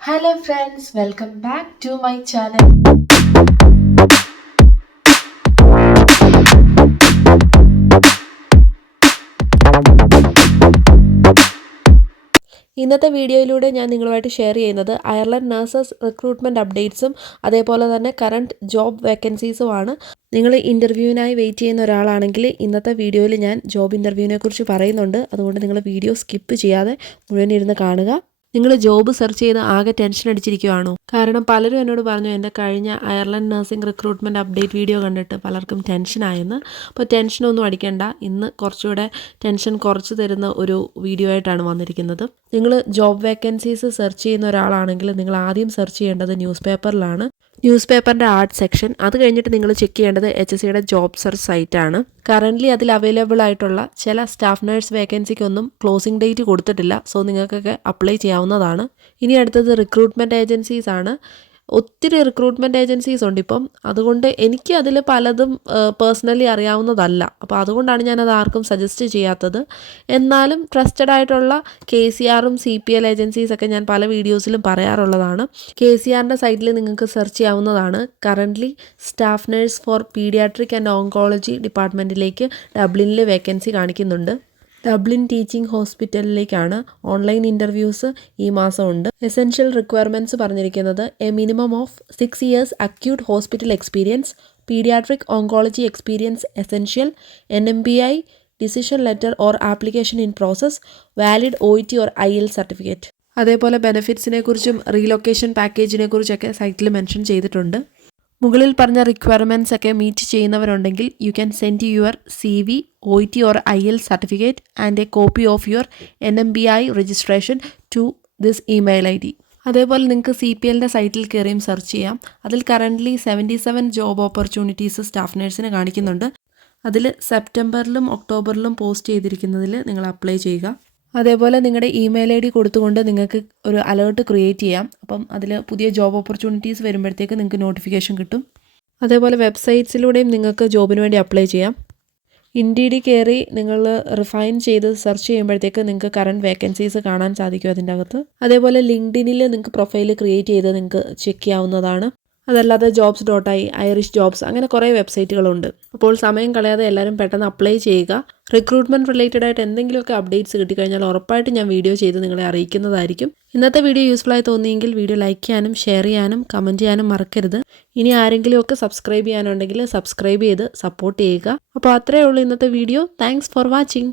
Hello friends, welcome back to my channel. ഇന്നത്തെ വീഡിയോയിലൂടെ ഞാൻ നിങ്ങളുമായിട്ട് ഷെയർ ചെയ്യുന്നത് അയർലൻഡ് നഴ്സസ് റിക്രൂട്ട്മെൻറ്റ് അപ്ഡേറ്റ്സും അതേപോലെ തന്നെ കറണ്ട് ജോബ് വേക്കൻസീസുമാണ്. നിങ്ങൾ ഇൻ്റർവ്യൂവിനായി വെയിറ്റ് ചെയ്യുന്ന ഒരാളാണെങ്കിൽ ഇന്നത്തെ വീഡിയോയിൽ ഞാൻ ജോബ് ഇൻ്റർവ്യൂവിനെ കുറിച്ച് പറയുന്നുണ്ട്. അതുകൊണ്ട് നിങ്ങൾ വീഡിയോ സ്കിപ്പ് ചെയ്യാതെ മുഴുവൻ ഇരുന്ന് കാണുക. നിങ്ങൾ ജോബ് സെർച്ച് ചെയ്ത് ആകെ ടെൻഷൻ അടിച്ചിരിക്കുകയാണോ? കാരണം പലരും എന്നോട് പറഞ്ഞു എൻ്റെ കഴിഞ്ഞ Ireland nursing recruitment update video കണ്ടിട്ട് പലർക്കും ടെൻഷനായെന്ന്. അപ്പോൾ ടെൻഷനൊന്നും അടിക്കേണ്ട. ഇന്ന് കുറച്ചുകൂടെ ടെൻഷൻ കുറച്ച് തരുന്ന ഒരു വീഡിയോ ആയിട്ടാണ് വന്നിരിക്കുന്നത്. നിങ്ങൾ ജോബ് വേക്കൻസീസ് സെർച്ച് ചെയ്യുന്ന ഒരാളാണെങ്കിൽ നിങ്ങൾ ആദ്യം സെർച്ച് ചെയ്യേണ്ടത് ന്യൂസ് പേപ്പറിലാണ്. ന്യൂസ് പേപ്പറിൻ്റെ ആർട്ട് സെക്ഷൻ. അത് കഴിഞ്ഞിട്ട് നിങ്ങൾ ചെക്ക് ചെയ്യേണ്ടത് HSCയുടെ ജോബ് സെർച്ച് സൈറ്റാണ്. കറൻ്റ്ലി അതിൽ അവൈലബിൾ ആയിട്ടുള്ള ചില സ്റ്റാഫ് നഴ്സ് വേക്കൻസിക്കൊന്നും ക്ലോസിംഗ് ഡേറ്റ് കൊടുത്തിട്ടില്ല. സോ നിങ്ങൾക്കൊക്കെ അപ്ലൈ ചെയ്യാവുന്നതാണ്. ഇനി അടുത്തത് റിക്രൂട്ട്മെൻറ്റ് ഏജൻസീസ് ആണ്. ഒത്തിരി റിക്രൂട്ട്മെൻറ്റ് ഏജൻസീസ് ഉണ്ട് ഇപ്പം. അതുകൊണ്ട് എനിക്ക് അതിൽ പലതും പേഴ്സണലി അറിയാവുന്നതല്ല. അപ്പോൾ അതുകൊണ്ടാണ് ഞാനത് ആർക്കും സജസ്റ്റ് ചെയ്യാത്തത്. എന്നാലും ട്രസ്റ്റഡ് ആയിട്ടുള്ള KCRഉം CPL ഏജൻസീസൊക്കെ ഞാൻ പല വീഡിയോസിലും പറയാറുള്ളതാണ്. KCRൻ്റെ സൈറ്റിൽ നിങ്ങൾക്ക് സെർച്ച് ചെയ്യാവുന്നതാണ്. Currently staff nurse for paediatric and oncology ഡിപ്പാർട്ട്മെൻറ്റിലേക്ക് ഡബ്ലിനിൽ വേക്കൻസി കാണിക്കുന്നുണ്ട്. ഡബ്ലിൻ ടീച്ചിങ് ഹോസ്പിറ്റലിലേക്കാണ്. ഓൺലൈൻ ഇൻ്റർവ്യൂസ് ഈ മാസം ഉണ്ട്. എസെൻഷ്യൽ റിക്വയർമെൻറ്റ്സ് പറഞ്ഞിരിക്കുന്നത് a minimum of 6 years acute hospital experience, paediatric oncology experience essential, NMBI decision letter or application in process, valid OET or IELTS certificate. അതേപോലെ ബെനിഫിറ്റ്സിനെ കുറിച്ചും റീലൊക്കേഷൻ പാക്കേജിനെ കുറിച്ചൊക്കെ സൈറ്റിൽ മെൻഷൻ ചെയ്തിട്ടുണ്ട്. മുകളിൽ പറഞ്ഞ റിക്വയർമെൻറ്റ്സ് ഒക്കെ മീറ്റ് ചെയ്യുന്നവരുണ്ടെങ്കിൽ you can send your CV, OET or IELTS certificate and a copy of your NMBI registration to this email ID. അതേപോലെ നിങ്ങൾക്ക് CPLൻ്റെ സൈറ്റിൽ കയറിയും സെർച്ച് ചെയ്യാം. അതിൽ കറൻ്റ്ലി 77 ജോബ് ഓപ്പർച്യൂണിറ്റീസ് സ്റ്റാഫ് നഴ്സിന് കാണിക്കുന്നുണ്ട്. അതിൽ സെപ്റ്റംബറിലും ഒക്ടോബറിലും പോസ്റ്റ് ചെയ്തിരിക്കുന്നതിൽ നിങ്ങൾ അപ്ലൈ ചെയ്യുക. അതേപോലെ നിങ്ങളുടെ ഇമെയിൽ ID കൊടുത്തുകൊണ്ട് നിങ്ങൾക്ക് ഒരു അലേർട്ട് ക്രിയേറ്റ് ചെയ്യാം. അപ്പം അതിൽ പുതിയ ജോബ് ഓപ്പർച്യൂണിറ്റീസ് വരുമ്പോഴത്തേക്ക് നിങ്ങൾക്ക് നോട്ടിഫിക്കേഷൻ കിട്ടും. അതേപോലെ വെബ്സൈറ്റ്സിലൂടെയും നിങ്ങൾക്ക് ജോബിന് വേണ്ടി അപ്ലൈ ചെയ്യാം. ഇൻഡീഡിൽ കയറി നിങ്ങൾ റിഫൈൻ ചെയ്ത് സെർച്ച് ചെയ്യുമ്പോഴത്തേക്ക് നിങ്ങൾക്ക് കറണ്ട് വേക്കൻസീസ് കാണാൻ സാധിക്കും അതിൻ്റെ അകത്ത്. അതേപോലെ ലിങ്ക്ഡിനിൽ നിങ്ങൾക്ക് പ്രൊഫൈൽ ക്രിയേറ്റ് ചെയ്ത് നിങ്ങൾക്ക് ചെക്ക് ചെയ്യാവുന്നതാണ്. അതല്ലാതെ jobs.i, ഐറിഷ് ജോബ്സ്, അങ്ങനെ കുറേ വെബ്സൈറ്റുകളുണ്ട്. അപ്പോൾ സമയം കളയാതെ എല്ലാവരും പെട്ടെന്ന് അപ്ലൈ ചെയ്യുക. റിക്രൂട്ട്മെൻറ്റ് റിലേറ്റഡ് ആയിട്ട് എന്തെങ്കിലുമൊക്കെ അപ്ഡേറ്റ്സ് കിട്ടിക്കഴിഞ്ഞാൽ ഉറപ്പായിട്ട് ഞാൻ വീഡിയോ ചെയ്ത് നിങ്ങളെ അറിയിക്കുന്നതായിരിക്കും. ഇന്നത്തെ വീഡിയോ യൂസ്ഫുൾ ആയി തോന്നിയെങ്കിൽ വീഡിയോ ലൈക്ക് ചെയ്യാനും ഷെയർ ചെയ്യാനും കമൻറ്റ് ചെയ്യാനും മറക്കരുത്. ഇനി ആരെങ്കിലുമൊക്കെ സബ്സ്ക്രൈബ് ചെയ്യാനുണ്ടെങ്കിൽ സബ്സ്ക്രൈബ് ചെയ്ത് സപ്പോർട്ട് ചെയ്യുക. അപ്പോൾ അത്രയേ ഉള്ളൂ ഇന്നത്തെ വീഡിയോ. Thanks for watching.